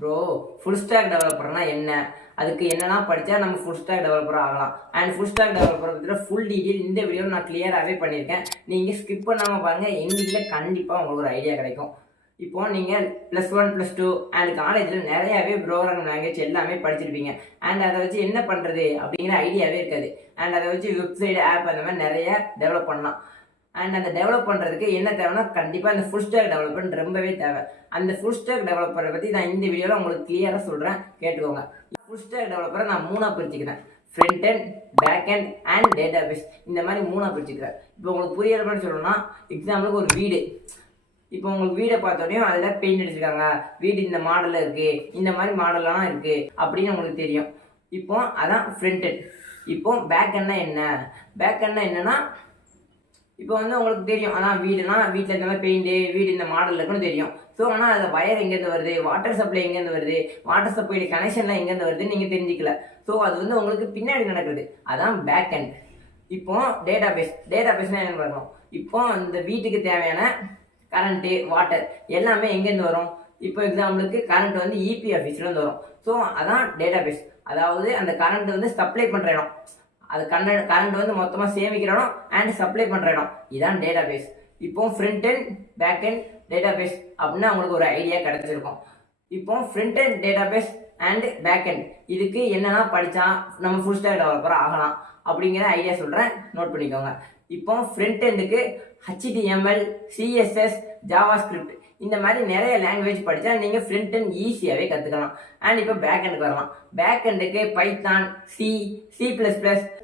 Bro full stock டெவலப்பர்னா என்ன, அதுக்கு என்னெல்லாம் படித்தா நம்ம ஃபுல் ஸ்டாக் டெவலப்பர் ஆகலாம் அண்ட் ஃபுல் ஸ்டாக் டெவலப்பர் பற்றின ஃபுல் டீட்டெயில் இந்த வீடியோ நான் கிளியராகவே பண்ணியிருக்கேன். நீங்கள் ஸ்கிப் பண்ணாமல் பாருங்கள், எண்டிங்கில் கண்டிப்பாக உங்களுக்கு ஒரு ஐடியா கிடைக்கும். இப்போ நீங்கள் +1 +2 அண்ட் காலேஜில் நிறையாவே ப்ரோக்ராமிங் லாங்குவேஜ் எல்லாமே படிச்சிருப்பீங்க. அண்ட் அதை வச்சு என்ன பண்ணுறது அப்படிங்கிற ஐடியாவே இருக்காது. அண்ட் அதை வச்சு வெப்சைட் ஆப் அந்த மாதிரி நிறைய டெவலப் பண்ணலாம். அண்ட் அந்த டெவலப் பண்ணுறதுக்கு என்ன தேவைன்னா கண்டிப்பாக அந்த ஃபுல் ஸ்டாக் டெவலப்பர் ரொம்பவே தேவை. அந்த ஃபுல் ஸ்டாக் டெவலப்பரை பற்றி நான் இந்த வீடியோவில் உங்களுக்கு கிளியராக சொல்கிறேன், கேட்டுக்கோங்க. ஃபுல் ஸ்டாக் டெவலப்பரை நான் 3ஆக பிரிச்சுக்கிறேன். Front and back and and database, இந்த மாதிரி 3ஆக பிரிச்சுக்கிறேன். இப்போ உங்களுக்கு புரியறப்பன்னு சொல்லணும்னா எக்ஸாம்பிளுக்கு ஒரு வீடு, இப்போ உங்களுக்கு வீடை பார்த்தோன்னே அதில் பெயிண்ட் அடிச்சிருக்காங்க, வீடு இந்த மாடலில் இருக்குது, இந்த மாதிரி மாடல்லாம் இருக்குது அப்படின்னு உங்களுக்கு தெரியும். இப்போ அதான் ஃப்ரண்ட் அண்ட். இப்போ பேக் அண்ட்னா என்ன, பேக் அண்ட்னா என்னன்னா இப்போ உங்களுக்கு தெரியும், ஆனால் வீடுனா வீட்டில் இந்த மாதிரி பெயிண்ட்டு வீடு இந்த மாடல் இருக்குன்னு தெரியும். ஸோ ஆனால் அதில் வயர் எங்கேருந்து வருது, வாட்டர் சப்ளை எங்கேருந்து வருது, வாட்டர் சப்ளை கனெக்ஷன்லாம் எங்கேருந்து வருதுன்னு நீங்கள் தெரிஞ்சிக்கல. ஸோ அது உங்களுக்கு பின்னாடி நடக்குது, அதான் பேக் அண்ட். இப்போ டேட்டாபேஸ்னால் என்னென்னு பார்க்கணும். இப்போ இந்த வீட்டுக்கு தேவையான கரண்ட்டு வாட்டர் எல்லாமே எங்கேருந்து வரும். இப்போ எக்ஸாம்பிளுக்கு கரண்ட் இபி ஆஃபீஸ்லேருந்து வரும். ஸோ அதான் டேட்டாபேஸ். அதாவது அந்த கரண்ட் சப்ளை பண்ணுற இடம், அது கரண்ட் மொத்தமாக சேமிக்கிற இடம் அண்ட் சப்ளை பண்ணுற இடம், இதுதான் டேட்டாபேஸ். இப்போ front and back and database அப்படின்னா உங்களுக்கு ஒரு ஐடியா கிடைச்சிருக்கும். இப்போ front and database and back and இதுக்கு என்னென்னா படித்தா நம்ம ஃபுல் ஸ்டாக் டெவலப்பர் ஆகலாம் அப்படிங்கிற ஐடியா சொல்கிறேன், நோட் பண்ணிக்கோங்க. இப்போ ஃப்ரண்ட் எண்டுக்கு HTML, CSS, JavaScript இந்த மாதிரி நிறைய லாங்குவேஜ் படித்தா நீங்கள் ஃப்ரண்ட் அண்ட் ஈஸியாகவே கற்றுக்கலாம். அண்ட் இப்போ பேக் எண்டுக்கு வரலாம். பேக் எண்டுக்கு பைத்தான், C++,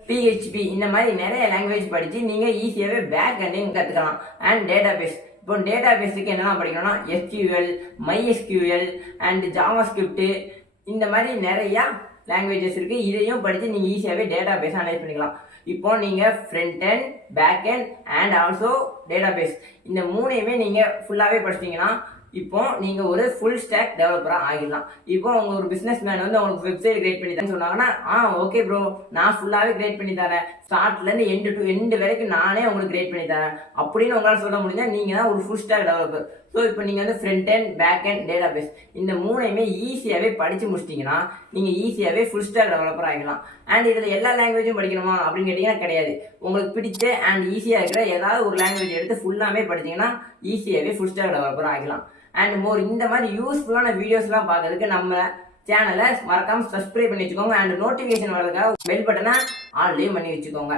PHP இந்த மாதிரி நிறைய லாங்குவேஜ் படித்து நீங்கள் ஈஸியாகவே பேக் எண்டையும் கற்றுக்கலாம். அண்ட் டேட்டாபேஸ், இப்போ டேட்டாபேஸுக்கு என்னெல்லாம் படிக்கணும்னா SQL, MySQL அண்ட் JavaScript இந்த மாதிரி நிறையா லாங்குவேஜஸ் இருக்குது. இதையும் படித்து நீங்கள் ஈஸியாகவே டேட்டாபேஸை அனலைஸ் பண்ணிக்கலாம். இப்போ நீங்கள் front and back and and also database இந்த 3ஐயுமே நீங்கள் ஃபுல்லாகவே படிச்சிட்டிங்கன்னா இப்போ நீங்கள் ஒரு ஃபுல் ஸ்டாக் டெவலப்பராக ஆகிடலாம். இப்போ உங்கள் ஒரு பிஸ்னஸ் மேன் உங்களுக்கு வெப்சைட் கிரியேட் பண்ணி தரேன்னு சொன்னாங்கன்னா ஓகே ப்ரோ, நான் ஃபுல்லாகவே கிரியேட் பண்ணி தரேன், ஸ்டார்ட்லேருந்து எண்டு டு எண்டு வரைக்கும் நானே உங்களுக்கு கிரியேட் பண்ணி தரேன் அப்படின்னு உங்களால் சொல்ல முடிஞ்சால் நீங்கள் தான் ஒரு ஃபுல் ஸ்டாக் டெவலப்பர். ஸோ இப்போ நீங்கள் front and back and database இந்த 3ஐயுமே ஈஸியாகவே படித்து முடிச்சிட்டிங்கன்னா நீங்கள் ஈஸியாகவே ஃபுல் ஸ்டாக் டெவலப்பர் ஆகிடலாம். அண்ட் இதில் எல்லா லாங்குவேஜும் படிக்கணுமா அப்படின்னு கேட்டிங்கன்னா கிடையாது. உங்களுக்கு பிடிச்ச அண்ட் ஈஸியாக இருக்கிற ஏதாவது ஒரு லாங்குவேஜ் எடுத்து ஃபுல்லாமே படிச்சிங்கன்னா ஈஸியாகவே ஃபுல் ஸ்டாக் டெவலப்பர் ஆகிடலாம். அண்ட் இந்த மாதிரி யூஸ்ஃபுல்லான வீடியோஸ்லாம் பார்க்கறதுக்கு நம்ம சேனலை மறக்காமல் சப்ஸ்கிரைப் பண்ணி வச்சுக்கோங்க. அண்ட் நோட்டிஃபிகேஷன் வரதுக்காக பெல் பட்டனை ஆன்லைன் பண்ணி வச்சுக்கோங்க.